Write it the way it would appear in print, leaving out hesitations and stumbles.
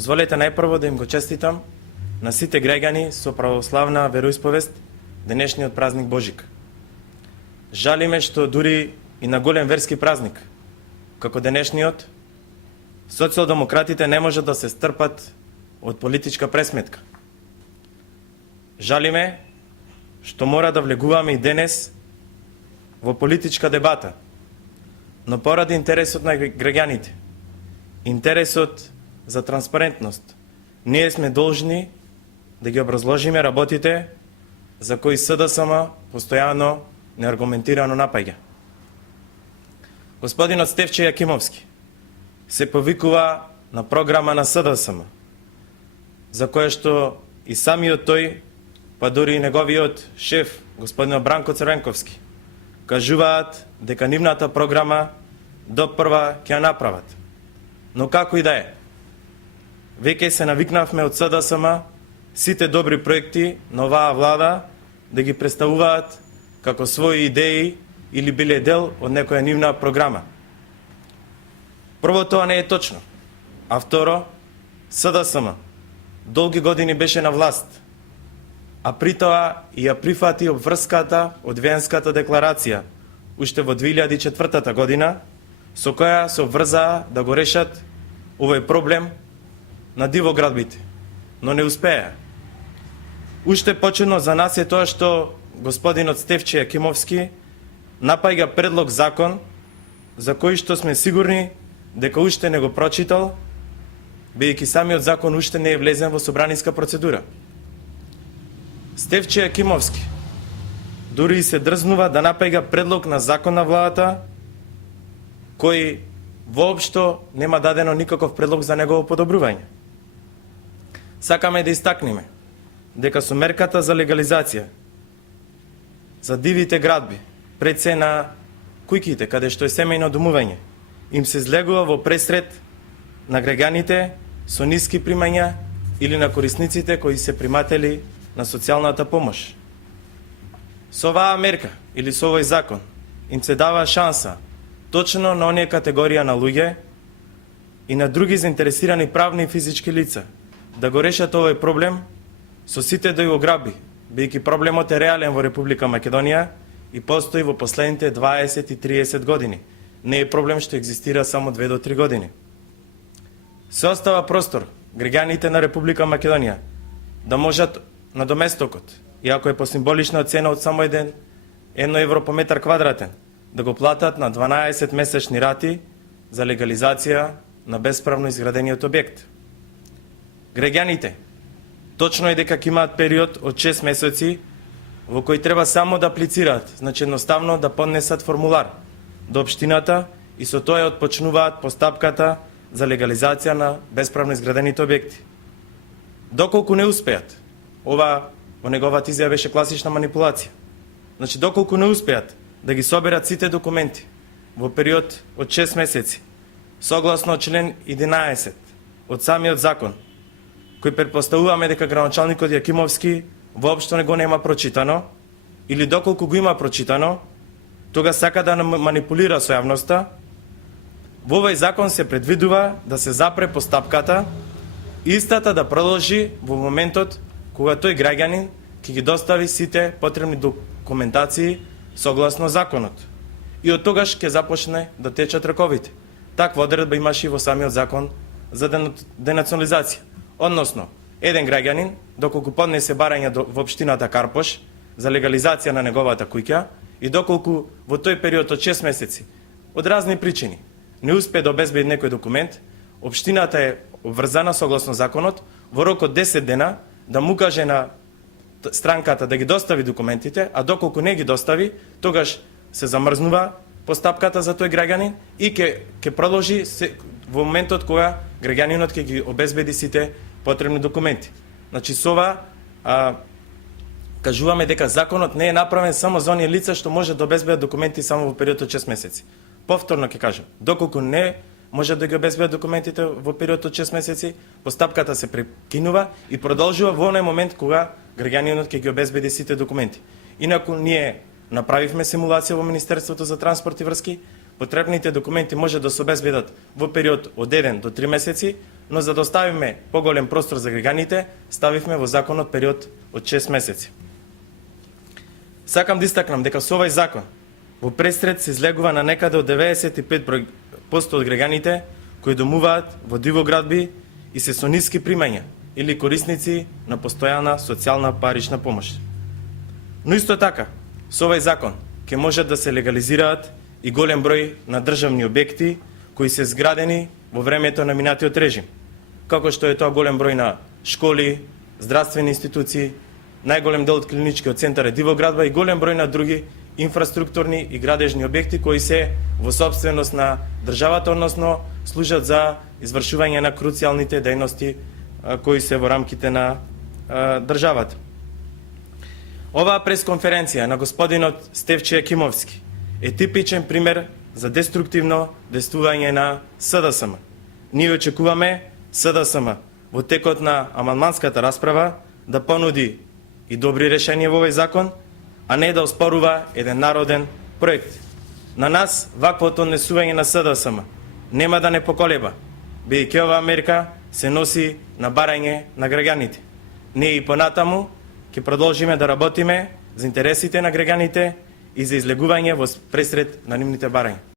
Дозволете најпрво да им го честитам на сите граѓани со православна вероисповест денешниот празник Божик. Жалиме што дури и на голем верски празник, како денешниот, социјалдемократите не можат да се стрпат од политичка пресметка. Жалиме што мора да влегуваме и денес во политичка дебата, но поради интересот на граѓаните, интересот за транспарентност, ние сме должни да ги образложиме работите за кои СДСМ постојано неаргументирано напаѓа. Господинот Стефче Јакимовски се повикува на програма на СДСМ, за која што и самиот тој, па дури и неговиот шеф, господинот Бранко Црвенковски, кажуваат дека нивната програма допрва ќе ја направат. Но како и да е, веќе се навикнавме од СДСМ сите добри проекти на оваа влада да ги представуваат како своји идеи или биле дел од некоја нивна програма. Прво, тоа не е точно. А второ, СДСМ долги години беше на власт, а при тоа и ја прифати обврската од Виенската декларација уште во 2004 година, со која се обврзаа да го решат овој проблем на дивоградбите, но не успеа. Уште почетно за нас е тоа што господинот Стефче Јакимовски напаѓа предлог закон за кој што сме сигурни дека уште не го прочитал, бидејќи самиот закон уште не е влезен во собраниска процедура. Стефче Јакимовски дури и се дрзнува да напаѓа предлог на закон на владата кој воопшто нема дадено никаков предлог за негово подобрување. Сакаме да истакнеме дека со мерката за легализација за дивите градби, пред се на кујките, каде што е семејно домување, им се злегува во пресред на граѓаните со ниски примања или на корисниците кои се приматели на социјалната помош. Со оваа мерка или со овој закон им се дава шанса точно на оние категорија на луѓе и на други заинтересирани правни и физички лица да го решат овој проблем со сите дивоградби, бидејќи проблемот е реален во Република Македонија и постои во последните 20 и 30 години. Не е проблем што екзистира само 2 до 3 години. Се остава простор граѓаните на Република Македонија да можат на доместокот, иако е по символична цена од само 1 евро по метар квадратен, да го платат на 12 месечни рати за легализација на бесправно изградениот објект. Граѓаните точно е дека ќе имаат период од 6 месеци во кој треба само да аплицираат, значи едноставно да поднесат формулар до општината и со тоа отпочнуваат постапката за легализација на бесправно изградените објекти. Доколку не успеат, ова во неговата изјава беше класична манипулација. Значи доколку не успеат да ги соберат сите документи во период од 6 месеци, согласно член 11 од самиот закон, кој претпоставуваме дека градоначалникот Јакимовски воопшто не го нема прочитано, или доколку го има прочитано, тога сака да манипулира со јавноста, во овој закон се предвидува да се запре постапката, истата да продолжи во моментот кога тој граѓанин ќе ги достави сите потребни документации согласно законот. И од тогаш ќе започне да течат раковите. Таква одредба имаше и во самиот закон за денационализација. Односно, еден граѓанин, доколку поднесе барање во општината Карпош за легализација на неговата куќа и доколку во тој период од 6 месеци, од разни причини, не успее да обезбеди некој документ, општината е обврзана согласно законот во рок од 10 дена да му каже на странката да ги достави документите, а доколку не ги достави, тогаш се замрзнува постапката за тој граѓанин и ќе продолжи во моментот кога граѓанинот ќе ги обезбеди сите потребни документи. Значи со ова кажуваме дека законот не е направен само за оние лица што може да обезбедат документи само во период од 6 месеци. Повторно ќе кажам, доколку не може да ги обезбедат документите во период од 6 месеци, постапката се прекинува и продолжува во оној момент кога граѓанинот ќе ги обезбеди сите документи. Инаку ние направивме симулација во Министерството за транспорт и врски, потребните документи може да се обезбедат во период од 1 до 3 месеци, но за да оставиме поголем простор за граѓаните, ставивме во законот период од 6 месеци. Сакам да истакнам дека со овој закон во пресред се излегува на некаде од 95% од граѓаните кои домуваат во дивоградби и се со ниски примања или корисници на постојана социјална парична помош. Но исто така, со овој закон ќе можат да се легализираат и голем број на државни објекти кои се зградени во времето на минатиот режим, како што е тоа голем број на школи, здравствени институции, најголем дел од клиничкиот центар е дивоградба и голем број на други инфраструктурни и градежни објекти кои се во собственост на државата, односно служат за извршување на круцијалните дејности кои се во рамките на државата. Оваа пресконференција на господинот Стефче Јакимовски е типичен пример за деструктивно действување на СДСМ. Ние очекуваме СДСМ во текот на амандманската расправа да понуди и добри решенија во овој закон, а не да оспорува еден народен проект. На нас ваквото однесување на СДСМ нема да не поколеба, бидејќи ова мерка се носи на барање на граѓаните. Ние и понатаму ќе продолжиме да работиме за интересите на граѓаните и за излегување во пресред на нивните барања.